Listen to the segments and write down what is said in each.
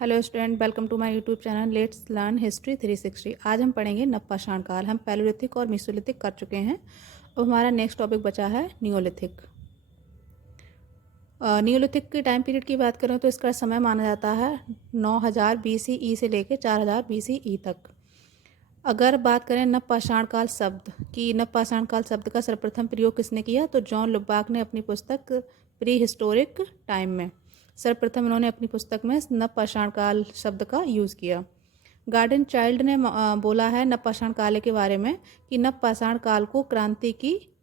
Hello student, welcome to my YouTube channel let's learn history 360। आज हम पढ़ेंगे नवपाषाण काल। हम पैलोलिथिक और मेसोलिथिक कर चुके हैं। अब हमारा नेक्स्ट टॉपिक बचा है नियोलिथिक। नियोलिथिक के टाइम पीरियड की बात करें तो इसका समय माना जाता है 9000 BCE से लेकर 4000 BCE तक। अगर बात करें नवपाषाण काल शब्द की, नवपाषाण काल शब्द का सर्वप्रथम प्रयोग किसने किया तो जॉन लुबाक ने अपनी पुस्तक प्री हिस्टोरिक टाइम में सर्वप्रथम उन्होंने अपनी पुस्तक में नवपाषाण काल शब्द का यूज़ किया। गार्डन चाइल्ड ने बोला है नवपाषाण काल के बारे में कि नवपाषाण काल को क्रांति की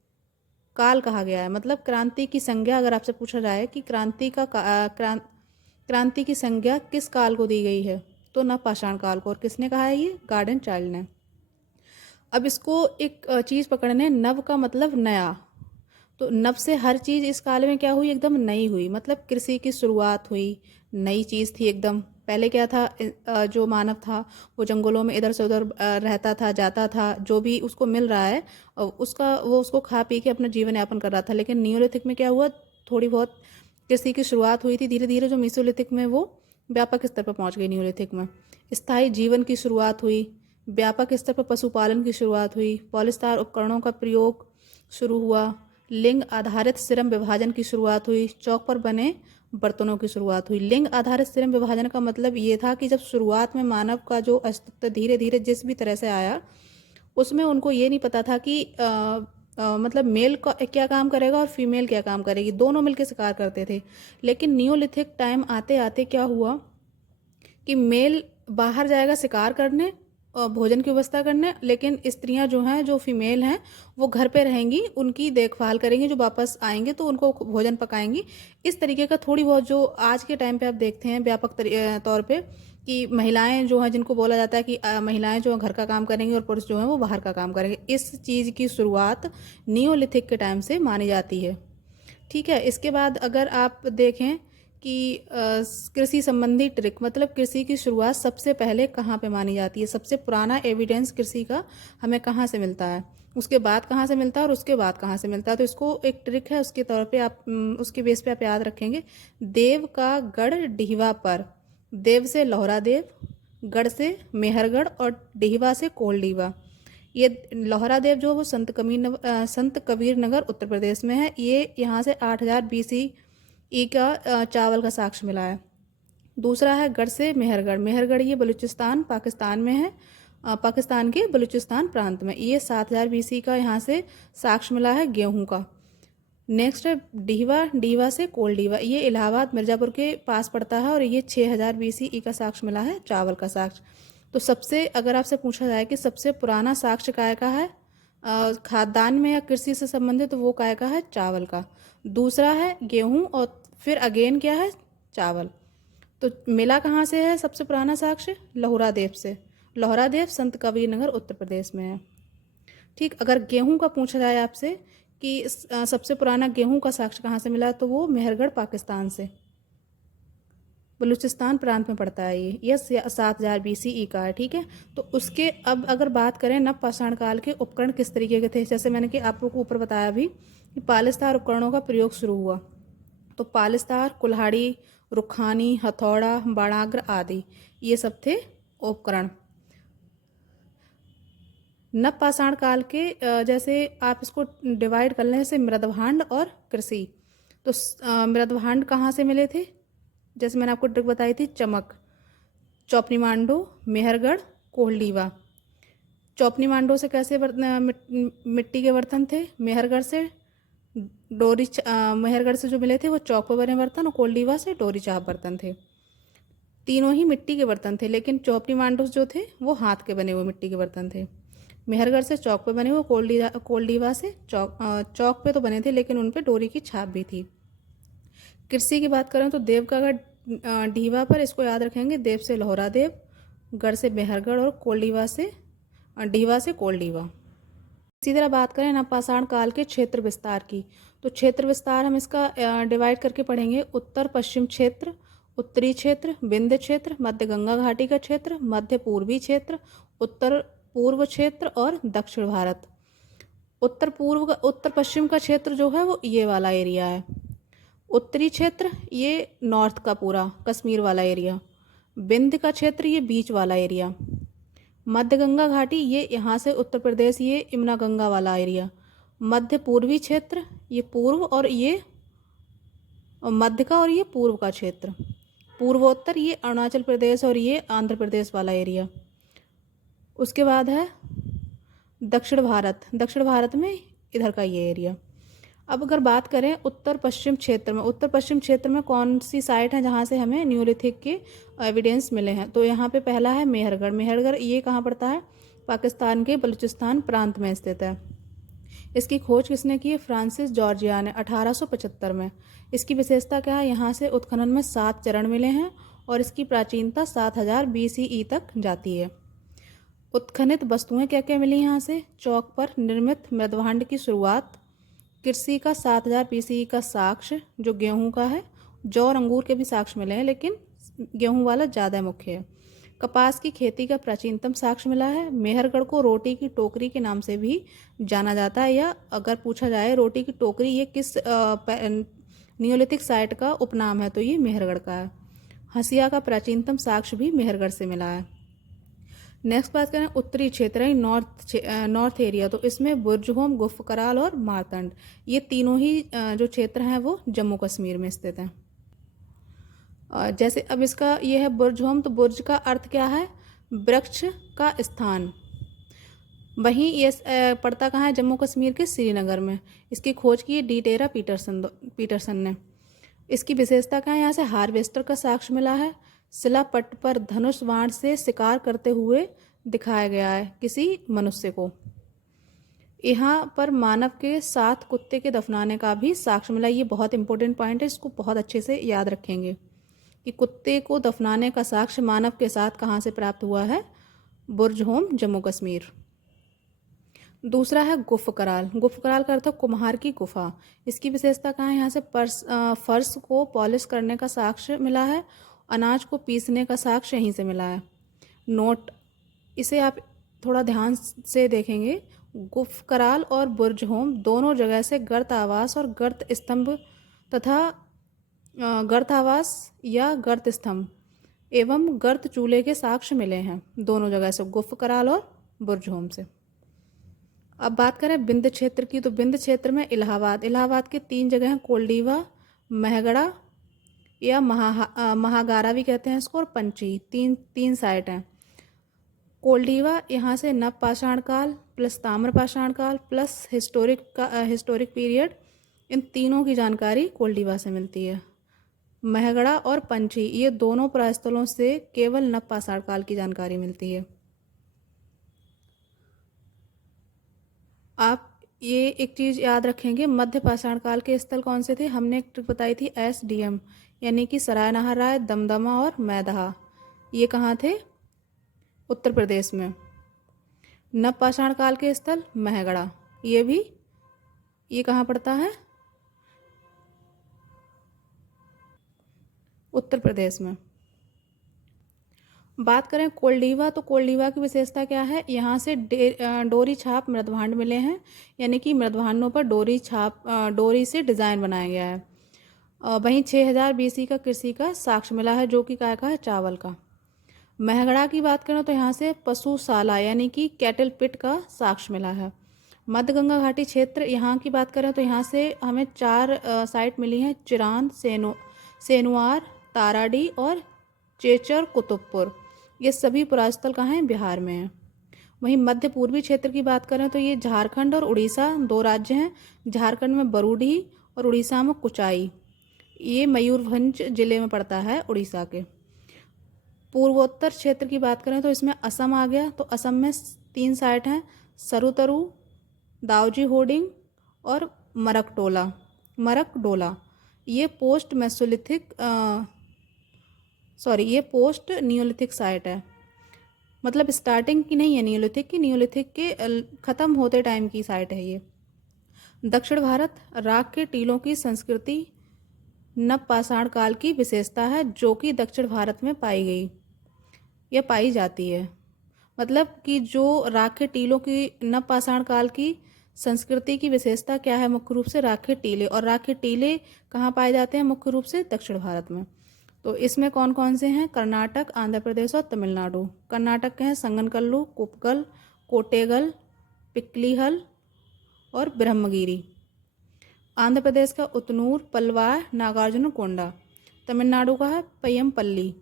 काल कहा गया है। मतलब क्रांति की संज्ञा अगर आपसे पूछा जाए कि क्रांति की संज्ञा किस काल को दी गई है तो नवपाषाण काल को। और किसने कहा है ये? गार्डन चाइल्ड ने। अब इसको एक चीज़ पकड़ने, नव का मतलब नया, तो नव से हर चीज़ इस काल में क्या हुई? एकदम नई हुई। मतलब कृषि की शुरुआत हुई, नई चीज़ थी एकदम। पहले क्या था, जो मानव था वो जंगलों में इधर से उधर रहता था, जाता था, जो भी उसको मिल रहा है वो उसको खा पी के अपना जीवन यापन कर रहा था। लेकिन नियोलिथिक में क्या हुआ, थोड़ी बहुत कृषि की शुरुआत हुई थी। धीरे धीरे जो मेसोलिथिक में वो व्यापक स्तर पर पहुंच गई। नियोलिथिक में स्थायी जीवन की शुरुआत हुई, व्यापक स्तर पर पशुपालन की शुरुआत हुई, पॉलिस्टार उपकरणों का प्रयोग शुरू हुआ, लिंग आधारित श्रम विभाजन की शुरुआत हुई, चौक पर बने बर्तनों की शुरुआत हुई। लिंग आधारित श्रम विभाजन का मतलब ये था कि जब शुरुआत में मानव का जो अस्तित्व धीरे धीरे जिस भी तरह से आया, उसमें उनको ये नहीं पता था कि मतलब मेल का क्या काम करेगा और फीमेल क्या काम करेगी, दोनों मिलकर शिकार करते थे। लेकिन नियोलिथिक टाइम आते आते क्या हुआ कि मेल बाहर जाएगा शिकार करने और भोजन की व्यवस्था करने, लेकिन स्त्रियां जो हैं, जो फीमेल हैं, वो घर पे रहेंगी, उनकी देखभाल करेंगी, जो वापस आएंगे तो उनको भोजन पकाएंगी। इस तरीके का थोड़ी बहुत जो आज के टाइम पे आप देखते हैं व्यापक तौर पे कि महिलाएं जो हैं, जिनको बोला जाता है कि महिलाएं जो हैं घर का काम करेंगी और पुरुष जो हैं वो बाहर का काम करेंगे, इस चीज़ की शुरुआत नियोलिथिक के टाइम से मानी जाती है। ठीक है। इसके बाद अगर आप देखें कि कृषि संबंधी ट्रिक, मतलब कृषि की शुरुआत सबसे पहले कहाँ पे मानी जाती है, सबसे पुराना एविडेंस कृषि का हमें कहाँ से मिलता है, उसके बाद कहाँ से मिलता है और उसके बाद कहाँ से मिलता है। तो इसको एक ट्रिक है, उसके तौर पे आप उसके बेस पे आप याद रखेंगे। देव का गढ़ डिहवा पर, देव से लोहरा देव, गढ़ से मेहरगढ़ और डिहवा से कोलडीवा। ये लोहरा देव जो वो संत कबीर नगर उत्तर प्रदेश में है। ये यहाँ से 8000 BCE का चावल का साक्ष्य मिला है। दूसरा है गढ़ से मेहरगढ़, मेहरगढ़ ये बलूचिस्तान पाकिस्तान में है, पाकिस्तान के बलूचिस्तान प्रांत में। ये 7000 BC का यहाँ से साक्ष्य मिला है गेहूं का। नेक्स्ट है डीहवा, डीहवा से कोलडीवा, ये इलाहाबाद मिर्ज़ापुर के पास पड़ता है और ये 6000 BCE का साक्ष्य मिला है, चावल का साक्ष्य। तो सबसे अगर आपसे पूछा जाए कि सबसे पुराना साक्ष्य काय का है खाद्यान्न में या कृषि से संबंधित, तो वो काय का है? चावल का। दूसरा है गेहूं और फिर अगेन क्या है? चावल। तो मिला कहाँ से है सबसे पुराना साक्ष्य? लोहरा देव से। लोहरा देव संत कबीर नगर उत्तर प्रदेश में है। ठीक। अगर गेहूं का पूछा जाए आपसे कि सबसे पुराना गेहूं का साक्ष्य कहाँ से मिला, तो वो मेहरगढ़ पाकिस्तान से, बलूचिस्तान प्रांत में पड़ता है ये 7000 BCE का है। ठीक है। तो उसके अब अगर बात करें नवपाषाण काल के उपकरण किस तरीके के थे, जैसे मैंने कि आप लोग को ऊपर बताया भी कि पालिस्तार उपकरणों का प्रयोग शुरू हुआ। तो पालिस्तार, कुल्हाड़ी, रुखानी, हथौड़ा, बाणाग्र आदि ये सब थे उपकरण। नवपाषाण काल के जैसे आप इसको डिवाइड कर लें जैसे मृदभांड और कृषि। तो मृदभांड कहाँ से मिले थे? जैसे मैंने आपको ट्रिक बताई थी, चमक, चौपनी मांडो, मेहरगढ़, कोहलीवा। चौपनी मांडो से कैसे मिट्टी के बर्तन थे, मेहरगढ़ से मेहरगढ़ से जो मिले थे वो चौक पर बने बर्तन, और कोहलीवा से डोरी चाप बर्तन थे। तीनों ही मिट्टी के बर्तन थे, लेकिन चौपनी मांडो जो थे वो हाथ के बने हुए मिट्टी के बर्तन थे। मेहरगढ़ से चौक पे बने हुए, कोलडीवा से चौक पे तो बने थे लेकिन उन पे डोरी की छाप भी थी। कृषि की बात करें तो देव का गढ़ डीवा पर, इसको याद रखेंगे, देव से लोहरा देव, गढ़ से मेहरगढ़ और कोलडीवा से डीवा से कोलडीवा। इसी तरह बात करें नवपाषाण काल के क्षेत्र विस्तार की, तो क्षेत्र विस्तार हम इसका डिवाइड करके पढ़ेंगे। उत्तर पश्चिम क्षेत्र, उत्तरी क्षेत्र, विंध्य क्षेत्र, मध्य गंगा घाटी का क्षेत्र, मध्य पूर्वी क्षेत्र, उत्तर पूर्व क्षेत्र और दक्षिण भारत। उत्तर पश्चिम का क्षेत्र जो है वो ये वाला एरिया है। उत्तरी क्षेत्र ये नॉर्थ का पूरा कश्मीर वाला एरिया। विंध्य का क्षेत्र ये बीच वाला एरिया। मध्य गंगा घाटी ये यहाँ से उत्तर प्रदेश ये यमुना गंगा वाला एरिया। मध्य पूर्वी क्षेत्र ये पूर्व और ये मध्य का और ये पूर्व का क्षेत्र। पूर्वोत्तर ये अरुणाचल प्रदेश और ये आंध्र प्रदेश वाला एरिया। उसके बाद है दक्षिण भारत। दक्षिण भारत में इधर का ये एरिया। अब अगर बात करें उत्तर पश्चिम क्षेत्र में, उत्तर पश्चिम क्षेत्र में कौन सी साइट है जहाँ से हमें न्यूलिथिक के एविडेंस मिले हैं? तो यहाँ पे पहला है मेहरगढ़। मेहरगढ़ ये कहाँ पड़ता है? पाकिस्तान के बलूचिस्तान प्रांत में स्थित है। इसकी खोज किसने की है? फ्रांसिस जॉर्जिया ने 1875 में। इसकी विशेषता क्या है? यहाँ से उत्खनन में 7 चरण मिले हैं और इसकी प्राचीनता 7000 BCE तक जाती है। उत्खनित वस्तुएं क्या क्या मिली यहाँ से? चौक पर निर्मित मृदभांड की शुरुआत, कृषि का 7000 BCE का साक्ष्य जो गेहूं का है, जौ और अंगूर के भी साक्ष्य मिले हैं लेकिन गेहूं वाला ज़्यादा मुख्य है। कपास की खेती का प्राचीनतम साक्ष्य मिला है। मेहरगढ़ को रोटी की टोकरी के नाम से भी जाना जाता है, या अगर पूछा जाए रोटी की टोकरी ये किस नियोलिथिक साइट का उपनाम है, तो ये मेहरगढ़ का है। हसिया का प्राचीनतम साक्ष्य भी मेहरगढ़ से मिला है। नेक्स्ट बात करें उत्तरी क्षेत्र है, नॉर्थ एरिया। तो इसमें बुर्जहोम, गुफ कराल और मारतंड ये तीनों ही जो क्षेत्र हैं वो जम्मू कश्मीर में स्थित हैं। जैसे अब इसका ये है बुर्जहोम, तो बुर्ज का अर्थ क्या है? वृक्ष का स्थान। वहीं ये पड़ता कहाँ है? जम्मू कश्मीर के श्रीनगर में। इसकी खोज की डी टेरा पीटरसन ने। इसकी विशेषता क्या है? यहाँ से हार्वेस्टर का साक्ष्य मिला है। शिलापट्ट पर धनुष बाण से शिकार करते हुए दिखाया गया है किसी मनुष्य को। यहाँ पर मानव के साथ कुत्ते के दफनाने का भी साक्ष्य मिला। ये बहुत इंपॉर्टेंट पॉइंट है, इसको बहुत अच्छे से याद रखेंगे कि कुत्ते को दफनाने का साक्ष्य मानव के साथ कहाँ से प्राप्त हुआ है? बुर्जहोम, जम्मू कश्मीर। दूसरा है गुफ कराल। गुफ कराल का अर्थ है कुम्हार की गुफा। इसकी विशेषता कहाँ है? यहाँ से फर्श को पॉलिश करने का साक्ष्य मिला है। अनाज को पीसने का साक्ष्य यहीं से मिला है। नोट, इसे आप थोड़ा ध्यान से देखेंगे। गुफ कराल और बुर्जहोम दोनों जगह से गर्त आवास और गर्त स्तंभ तथा गर्त आवास या गर्त स्तंभ एवं गर्त चूल्हे के साक्ष्य मिले हैं, दोनों जगह से, गुफ कराल और बुर्जहोम से। अब बात करें विंध्य क्षेत्र की, तो विंध्य क्षेत्र में इलाहाबाद के 3 जगह हैं, कोल्डीवा, महगड़ा या महागारा भी कहते हैं इसको, और पंची। तीन साइट हैं। कोल्डीवा यहाँ से नव पाषाण काल प्लस ताम्र पाषाण काल प्लस हिस्टोरिक पीरियड, इन तीनों की जानकारी कोल्डीवा से मिलती है। महगड़ा और पंची ये दोनों प्रस्थलों से केवल नव पाषाण काल की जानकारी मिलती है। आप ये एक चीज़ याद रखेंगे, मध्य पाषाण काल के स्थल कौन से थे? हमने एक ट्रिक बताई थी SDM, यानी कि सराय नाहराय, दमदमा और मैदहा। ये कहाँ थे? उत्तर प्रदेश में। नव पाषाण काल के स्थल महगड़ा, ये कहाँ पड़ता है? उत्तर प्रदेश में। बात करें कोल्डीवा, तो कोल्डीवा की विशेषता क्या है? यहाँ से डोरी छाप मृदभांड मिले हैं, यानी कि मृदभांडों पर डोरी से डिज़ाइन बनाया गया है। वहीं 6000 BC का कृषि का साक्ष्य मिला है, जो कि काय का है? चावल का। महगड़ा की बात करें तो यहाँ से पशुशाला यानी कि कैटल पिट का साक्ष्य मिला है। मध्य गंगा घाटी क्षेत्र, यहाँ की बात करें तो यहाँ से हमें 4 साइट मिली हैं, चिरान, सेनुआर, ताराडी और चेचर कुतुबपुर। ये सभी पुरास्थल कहाँ हैं? बिहार में हैं। वहीं मध्य पूर्वी क्षेत्र की बात करें तो ये झारखंड और उड़ीसा 2 राज्य हैं। झारखंड में बरूडी और उड़ीसा में कुचाई। ये मयूरभंज जिले में पड़ता है, उड़ीसा के। पूर्वोत्तर क्षेत्र की बात करें तो इसमें असम आ गया। तो असम में 3 साइट हैं, सरुतरु, दावजी होर्डिंग और मरकडोला। ये पोस्ट नियोलिथिक साइट है, मतलब स्टार्टिंग की नहीं है नियोलिथिक के ख़त्म होते टाइम की साइट है ये। दक्षिण भारत, राख के टीलों की संस्कृति नव पाषाण काल की विशेषता है, जो कि दक्षिण भारत में पाई जाती है। मतलब कि जो राख के टीलों की नव पाषाण काल की संस्कृति की विशेषता क्या है? मुख्य रूप से राख के टीले, और राख के टीले कहाँ पाए जाते हैं? मुख्य रूप से दक्षिण भारत में। तो इसमें कौन कौन से हैं? कर्नाटक, आंध्र प्रदेश और तमिलनाडु। कर्नाटक के हैं संगनकल्लू, कुप्पल, कोटेगल, पिक्लीहल और ब्रह्मगिरी। आंध्र प्रदेश का उतनूर, पलवार, नागार्जुन कोंडा। तमिलनाडु का है पय्यमपल्ली।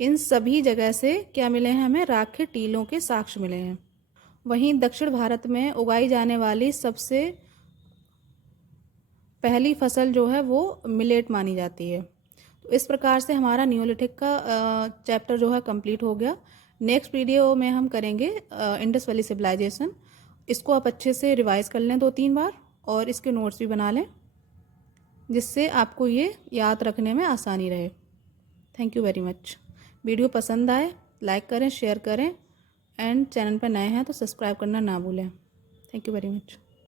इन सभी जगह से क्या मिले हैं हमें? राख के टीलों के साक्ष्य मिले हैं। वहीं दक्षिण भारत में उगाई जाने वाली सबसे पहली फसल जो है वो मिलेट मानी जाती है। तो इस प्रकार से हमारा न्यूलिथिक का चैप्टर जो है कंप्लीट हो गया। नेक्स्ट वीडियो में हम करेंगे इंडस वैली सिविलाइजेशन। इसको आप अच्छे से रिवाइज कर लें 2-3 बार और इसके नोट्स भी बना लें, जिससे आपको ये याद रखने में आसानी रहे। Thank you very much. Video पसंद आए लाइक करें, शेयर करें एंड चैनल पर नए हैं तो सब्सक्राइब करना ना भूलें। Thank you very much.